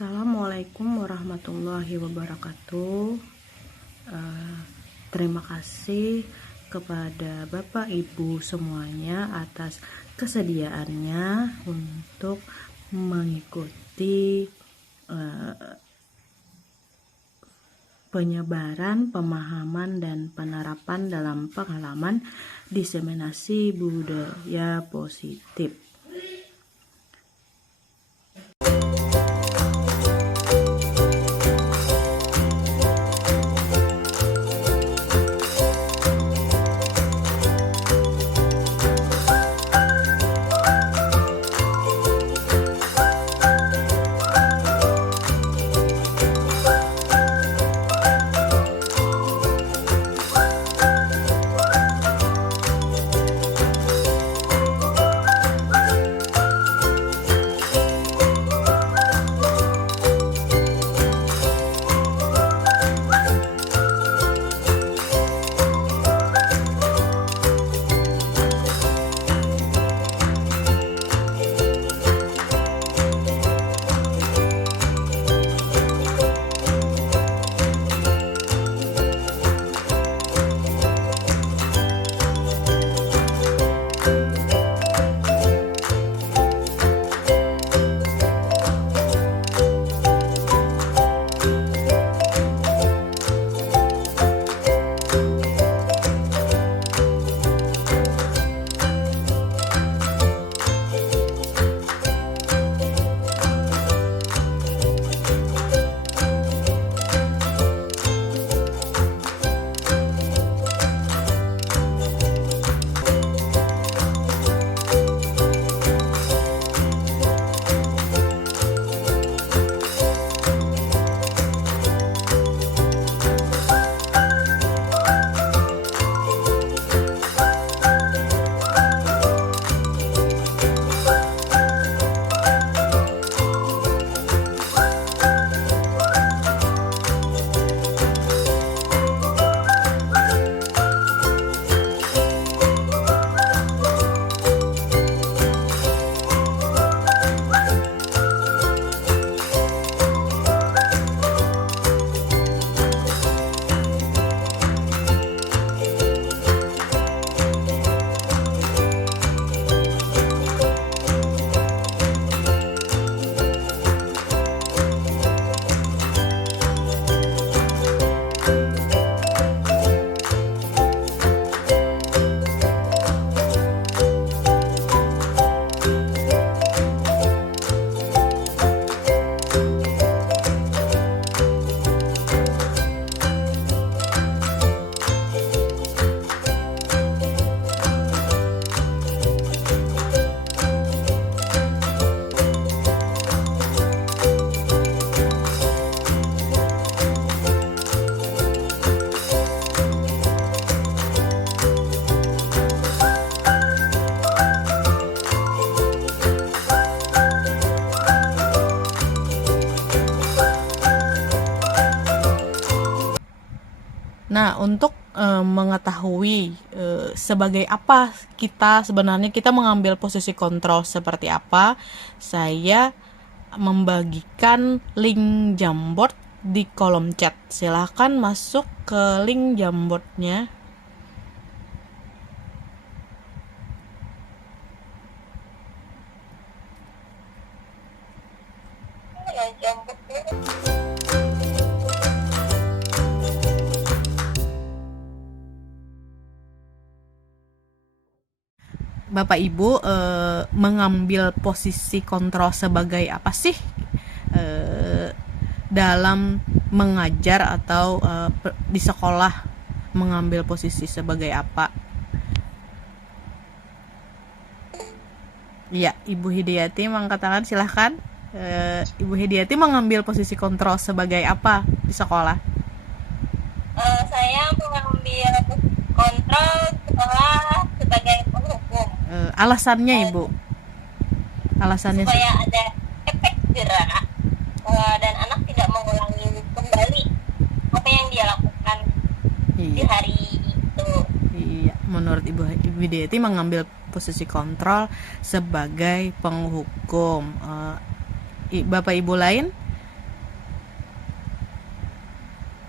Assalamualaikum warahmatullahi wabarakatuh. Terima kasih kepada Bapak Ibu semuanya atas kesediaannya untuk mengikuti penyebaran, pemahaman, dan penerapan dalam pengalaman diseminasi budaya positif. Nah, untuk mengetahui sebagai apa kita mengambil posisi kontrol seperti apa, saya membagikan link Jamboard di kolom chat. Silahkan masuk ke link Jamboardnya. Bapak Ibu mengambil posisi kontrol sebagai apa sih dalam mengajar atau di sekolah, mengambil posisi sebagai apa? Ya, Ibu Hidayati mengatakan, silahkan. Ibu Hidayati mengambil posisi kontrol sebagai apa di sekolah? Saya mengambil kontrol sekolah sebagai penghukum. Alasannya Ibu? Alasannya supaya ada efek jerak dan anak tidak mengulangi kembali apa yang dia lakukan di hari itu. Iya, menurut Ibu Hidayati mengambil posisi kontrol sebagai penghukum. Bapak Ibu lain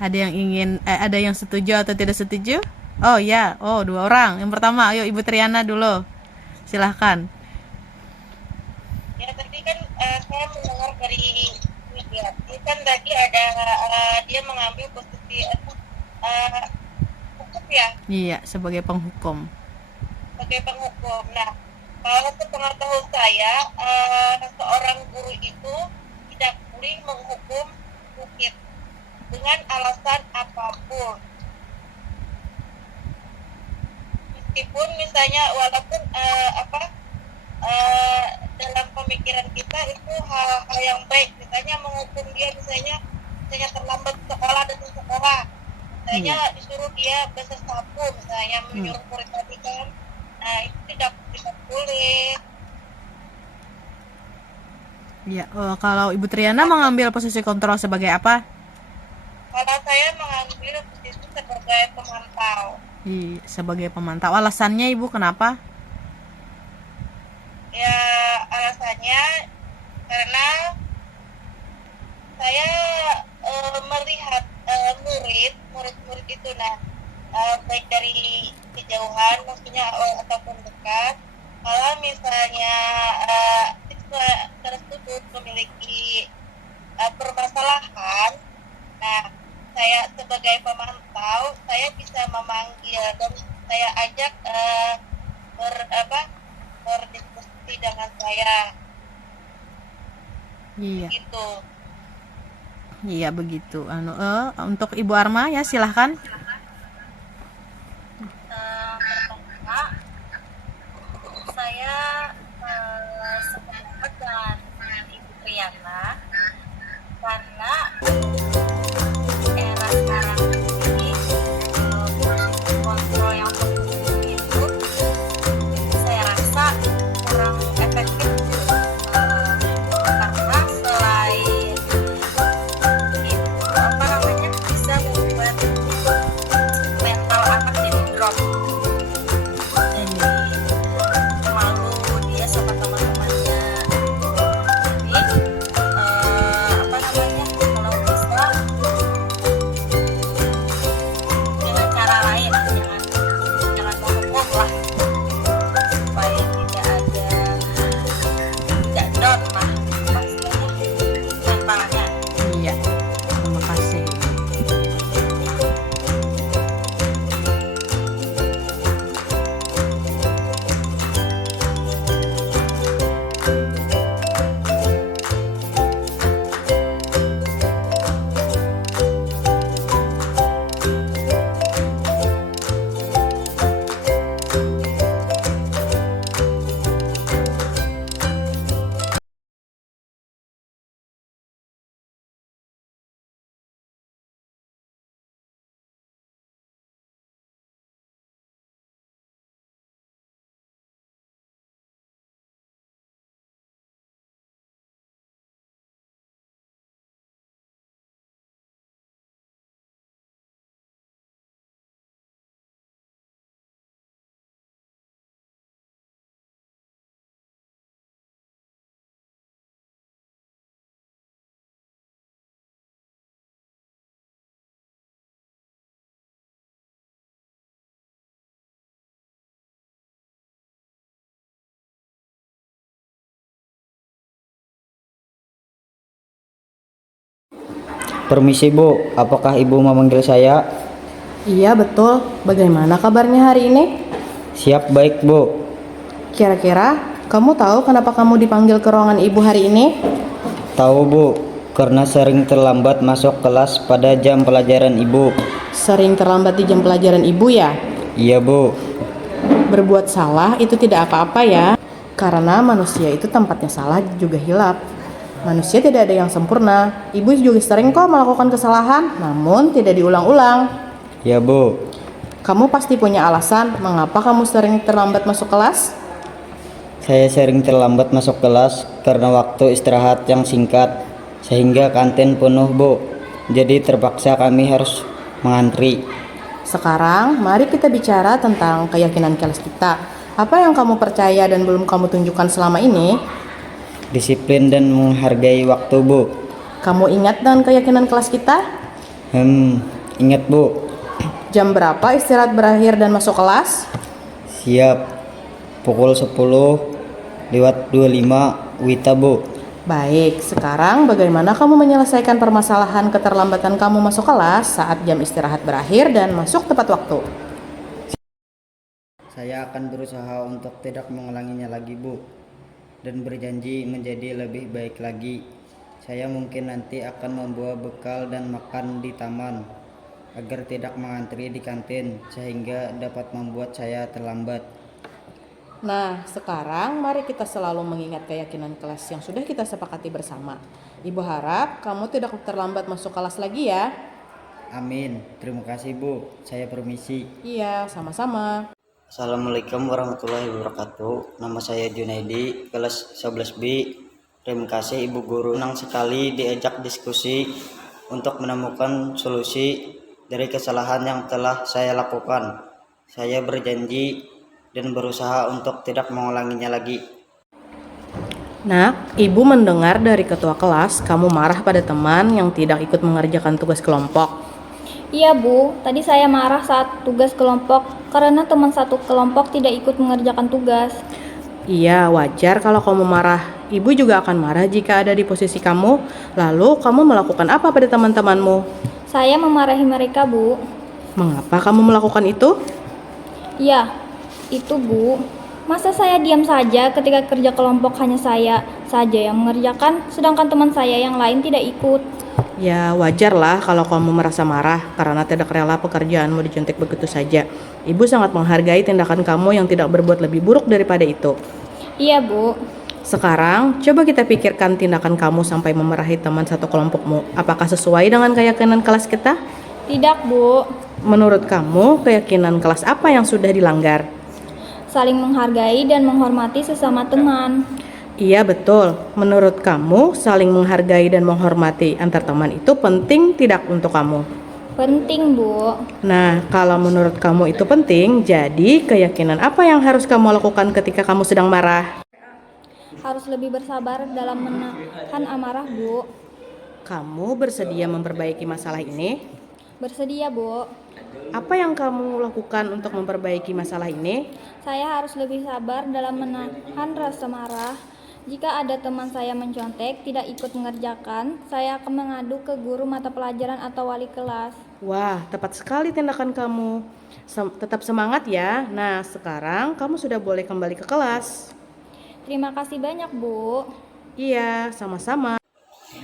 Ada yang ada yang setuju atau tidak setuju? Oh ya, oh 2 orang. Yang pertama, ayo Ibu Triana dulu. Silahkan. Ya tadi kan saya mendengar dari Widiati kan tadi ada dia mengambil posisi hukum ya Iya, sebagai penghukum. sebagai penghukum. Nah, kalau sepengetahuan saya seorang guru itu tidak boleh menghukum murid dengan alasan apapun. Meskipun misalnya walaupun dalam pemikiran kita itu hal-hal yang baik, misalnya menghukum dia misalnya terlambat sekolah dan sekolah, misalnya disuruh dia bersesapu, misalnya menyuruh murid tadi kan, nah itu tidak boleh. Iya, kalau Ibu Triana mengambil posisi kontrol sebagai apa? Kalau saya mengambil posisi sebagai pemantau. Iya, sebagai pemantau. Alasannya Ibu kenapa? Ya alasannya karena saya melihat murid-murid itu, nah baik dari kejauhan maksudnya ataupun dekat, kalau misalnya siswa tersebut memiliki permasalahan, nah saya sebagai pemantau saya bisa memanggil dan saya ajak berdiskusi dengan saya. Iya. Gitu. Iya begitu. Untuk Ibu Arma ya silahkan. Pertama, saya sependapat dengan Ibu Triana karena era sekarang ini posisi kontrol yang itu saya rasa kurang efektif, karena selain itu bisa membuat mental anak jadi drop, jadi malu dia sama teman-temannya. Jadi kalau bisa dengan cara lain, jangan menghukum lah, supaya tidak down lah mentalnya. Iya. Terima kasih. Permisi Bu, apakah Ibu memanggil saya? Iya betul. Bagaimana kabarnya hari ini? Siap, baik Bu. Kira-kira kamu tahu kenapa kamu dipanggil ke ruangan Ibu hari ini? Tahu Bu, karena sering terlambat masuk kelas pada jam pelajaran Ibu. Sering terlambat di jam pelajaran Ibu ya? Iya Bu. Berbuat salah itu tidak apa-apa ya. Karena manusia itu tempatnya salah juga hilap. Manusia tidak ada yang sempurna. Ibu juga sering kok melakukan kesalahan, namun tidak diulang-ulang. Ya Bu. Kamu pasti punya alasan mengapa kamu sering terlambat masuk kelas? Saya sering terlambat masuk kelas karena waktu istirahat yang singkat, sehingga kantin penuh Bu. Jadi terpaksa kami harus mengantri. Sekarang mari kita bicara tentang keyakinan kelas kita. Apa yang kamu percaya dan belum kamu tunjukkan selama ini? Disiplin dan menghargai waktu Bu. Kamu ingat dengan keyakinan kelas kita? Ingat Bu. Jam berapa istirahat berakhir dan masuk kelas? Siap. Pukul 10 lewat 25 Wita Bu. Baik, sekarang bagaimana kamu menyelesaikan permasalahan keterlambatan kamu masuk kelas saat jam istirahat berakhir dan masuk tepat waktu? Saya akan berusaha untuk tidak mengulanginya lagi Bu, dan berjanji menjadi lebih baik lagi. Saya mungkin nanti akan membawa bekal dan makan di taman, agar tidak mengantri di kantin, sehingga dapat membuat saya terlambat. Nah, sekarang mari kita selalu mengingat keyakinan kelas yang sudah kita sepakati bersama. Ibu harap kamu tidak terlambat masuk kelas lagi ya. Amin. Terima kasih Bu. Saya permisi. Iya, sama-sama. Assalamualaikum warahmatullahi wabarakatuh. Nama saya Junaidi, kelas 11B. Terima kasih Ibu Guru. Senang sekali diajak diskusi untuk menemukan solusi dari kesalahan yang telah saya lakukan. Saya berjanji dan berusaha untuk tidak mengulanginya lagi. Nak, ibu mendengar dari ketua kelas kamu marah pada teman yang tidak ikut mengerjakan tugas kelompok. Iya Bu, tadi saya marah saat tugas kelompok karena teman satu kelompok tidak ikut mengerjakan tugas. Iya, wajar kalau kamu marah. Ibu juga akan marah jika ada di posisi kamu. Lalu kamu melakukan apa pada teman-temanmu? Saya memarahi mereka Bu. Mengapa kamu melakukan itu? Iya, itu Bu. Masa saya diam saja ketika kerja kelompok hanya saya saja yang mengerjakan, sedangkan teman saya yang lain tidak ikut. Ya, wajarlah kalau kamu merasa marah karena tidak rela pekerjaanmu dicontek begitu saja. Ibu sangat menghargai tindakan kamu yang tidak berbuat lebih buruk daripada itu. Iya Bu. Sekarang, coba kita pikirkan tindakan kamu sampai memarahi teman satu kelompokmu. Apakah sesuai dengan keyakinan kelas kita? Tidak Bu. Menurut kamu, keyakinan kelas apa yang sudah dilanggar? Saling menghargai dan menghormati sesama teman. Iya betul, menurut kamu saling menghargai dan menghormati antar teman itu penting tidak untuk kamu? Penting Bu. Nah, kalau menurut kamu itu penting, jadi keyakinan apa yang harus kamu lakukan ketika kamu sedang marah? Harus lebih bersabar dalam menahan amarah Bu. Kamu bersedia memperbaiki masalah ini? Bersedia Bu. Apa yang kamu lakukan untuk memperbaiki masalah ini? Saya harus lebih sabar dalam menahan rasa marah. Jika ada teman saya mencontek, tidak ikut mengerjakan, saya akan mengadu ke guru mata pelajaran atau wali kelas. Wah, tepat sekali tindakan kamu. Tetap semangat ya. Nah, sekarang kamu sudah boleh kembali ke kelas. Terima kasih banyak Bu. Iya, sama-sama.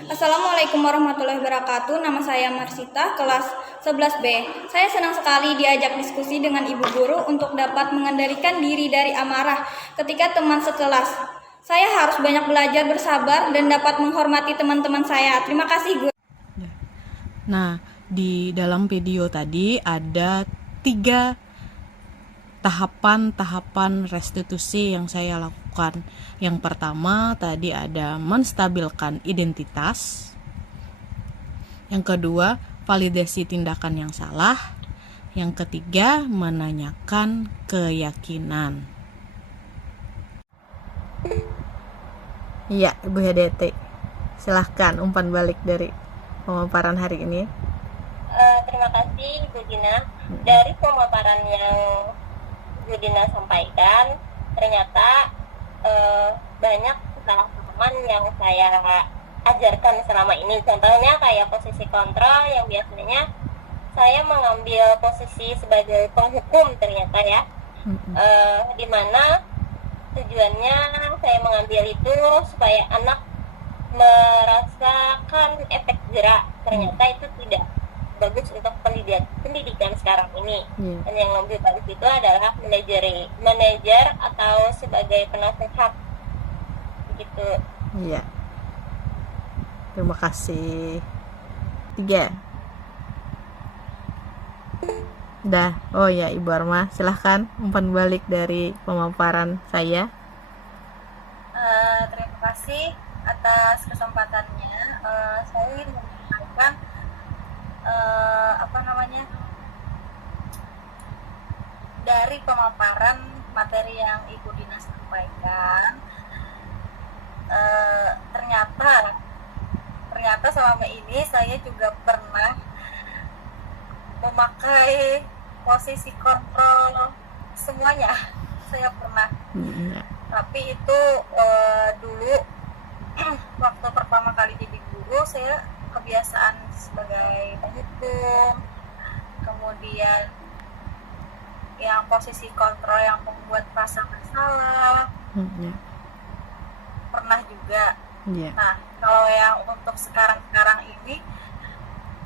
Assalamualaikum warahmatullahi wabarakatuh. Nama saya Marsita, kelas 11B. Saya senang sekali diajak diskusi dengan ibu guru untuk dapat mengendalikan diri dari amarah ketika teman sekelas. Saya harus banyak belajar bersabar dan dapat menghormati teman-teman saya. Terima kasih guru. Nah, di dalam video tadi ada 3 tahapan-tahapan restitusi yang saya lakukan. Yang pertama tadi ada menstabilkan identitas. Yang kedua, validasi tindakan yang salah. Yang ketiga, menanyakan keyakinan. Iya, Ibu Hedete. Silahkan umpan balik dari pemaparan hari ini. Terima kasih Bu Dina. Dari pemaparan yang Bu Dina sampaikan, ternyata banyak kesalahan yang saya ajarkan selama ini. Contohnya kayak posisi kontrol yang biasanya saya mengambil posisi sebagai penghukum ternyata ya, dimana tujuannya saya mengambil itu supaya anak merasakan efek jerak. Ternyata itu tidak bagus untuk pendidikan sekarang ini. Dan yang lebih bagus itu adalah manajer atau sebagai penasehat gitu. Iya. Terima kasih. 3. Dah. Oh ya, Ibu Arma, silahkan umpan balik dari pemaparan saya. Terima kasih atas kesempatannya. Saya ingin menyampaikan dari pemaparan materi yang Ibu Dina sampaikan, ternyata selama ini saya juga pernah memakai posisi kontrol semuanya. Saya pernah, Iya. tapi itu dulu waktu pertama kali jadi guru saya kebiasaan sebagai penghukum, kemudian yang posisi kontrol yang membuat rasa bersalah Iya. pernah juga. Iya. Nah, kalau yang untuk sekarang ini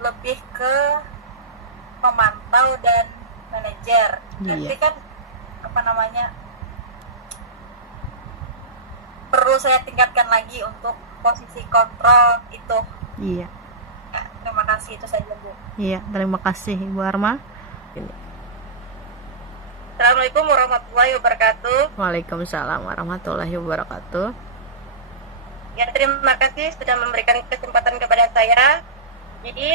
lebih ke pemantau dan manajer. Jadi Iya. kan perlu saya tingkatkan lagi untuk posisi kontrol itu. Iya. Ya, terima kasih, itu saja Bu. Iya, terima kasih Ibu Arma. Assalamualaikum warahmatullahi wabarakatuh. Waalaikumsalam warahmatullahi wabarakatuh. Ya, terima kasih sudah memberikan kesempatan kepada saya. Jadi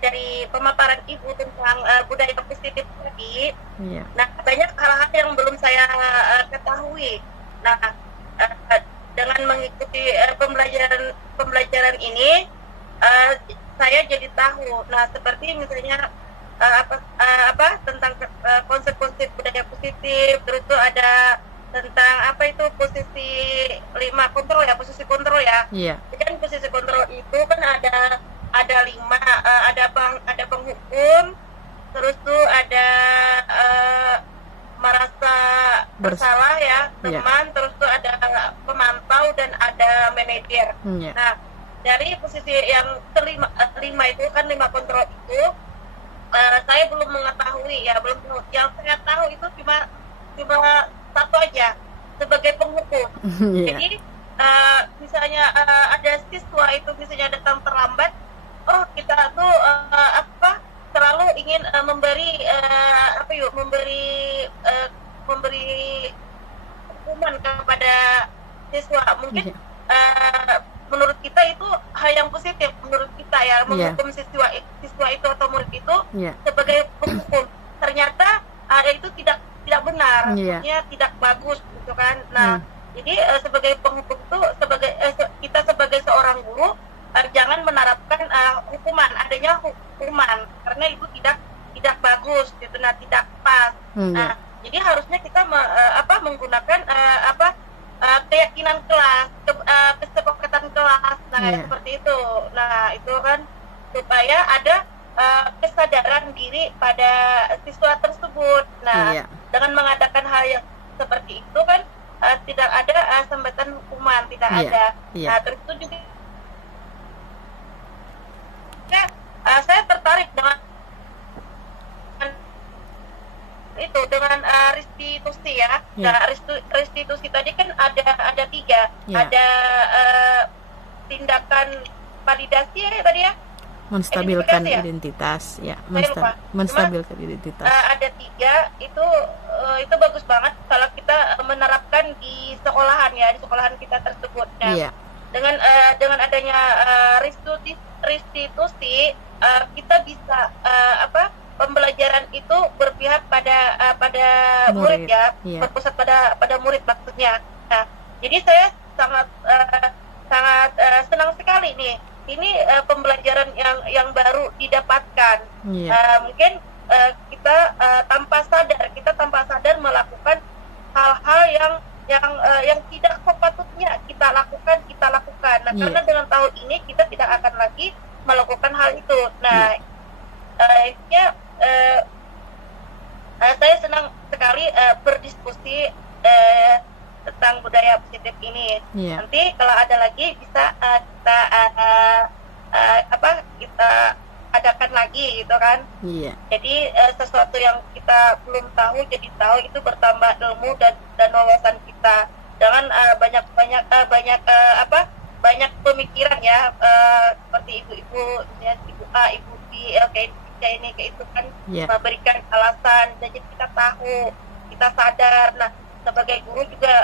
dari pemaparan Ibu tentang budaya positif tadi, Iya. nah banyak hal-hal yang belum saya ketahui. Nah, dengan mengikuti pembelajaran ini, saya jadi tahu. Nah, seperti misalnya tentang konsep-konsep budaya positif, terus tuh ada tentang posisi posisi kontrol ya. Iya. Jadi kan posisi kontrol itu kan ada 5, ada penghukum, terus tuh ada merasa bersalah ya, Iya. teman, terus tuh ada pemantau dan ada manajer. Iya. Nah, dari posisi yang kelima itu kan 5 kontrol itu saya belum mengetahui ya, belum tahu. Yang saya tahu itu cuma satu aja, sebagai penghukum. Iya. Jadi misalnya ada siswa itu misalnya datang terlambat, kita tuh selalu ingin memberi hukuman kepada siswa. Mungkin menurut kita itu hal yang positif, menurut kita ya, menghukum siswa itu atau murid itu Iya. sebagai penghukum. Ternyata itu tidak benar, Iya. artinya tidak bagus gitu kan. Nah, jadi sebagai penghukum itu kita sebagai seorang guru jangan menerapkan hukuman, adanya hukuman, karena itu tidak bagus gitu, nah tidak pas. Nah, jadi harusnya kita menggunakan keyakinan kelas, kesepakatan kelas, seperti itu. Nah, itu kan supaya ada kesadaran diri pada siswa tersebut. Nah, dengan mengadakan hal yang seperti itu kan tidak ada sambatan hukuman, tidak ada. Nah, terus itu juga saya tertarik dengan restitusi ya. Nah, restitusi tadi kan ada 3. Ada tindakan validasi ya tadi ya. Menstabilkan ya? Identitas, ya. Menstabilkan identitas. Ada 3 itu bagus banget kalau kita menerapkan di sekolahan ya, di sekolahan kita tersebut. Nah, dengan adanya restitusi kita bisa pembelajaran itu berpihak pada murid ya, berpusat pada murid maksudnya. Nah, jadi saya sangat senang sekali nih. Ini pembelajaran yang baru didapatkan. Mungkin kita tanpa sadar melakukan hal-hal yang tidak sepatutnya kita lakukan. Nah, karena dengan tahun ini kita tidak akan lagi melakukan hal itu. Nah, saya senang sekali berdiskusi tentang budaya positif ini. Nanti kalau ada lagi bisa kita adakan lagi gitu kan. Jadi sesuatu yang kita belum tahu jadi tahu, itu bertambah ilmu dan wawasan kita. Jangan banyak pemikiran ya, seperti ibu A, ibu B, kayak ini kayak itu kan, memberikan alasan, jadi kita tahu, kita sadar. Nah, sebagai guru juga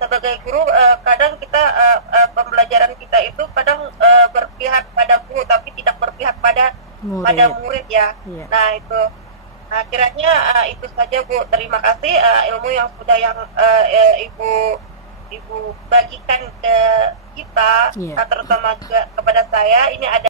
sebagai guru kadang kita pembelajaran kita itu kadang berpihak pada guru tapi tidak berpihak pada murid ya. Nah, itu. Nah, kiranya itu saja Bu. Terima kasih ilmu yang sudah Ibu bagikan ke kita, terutama juga kepada saya. Ini ada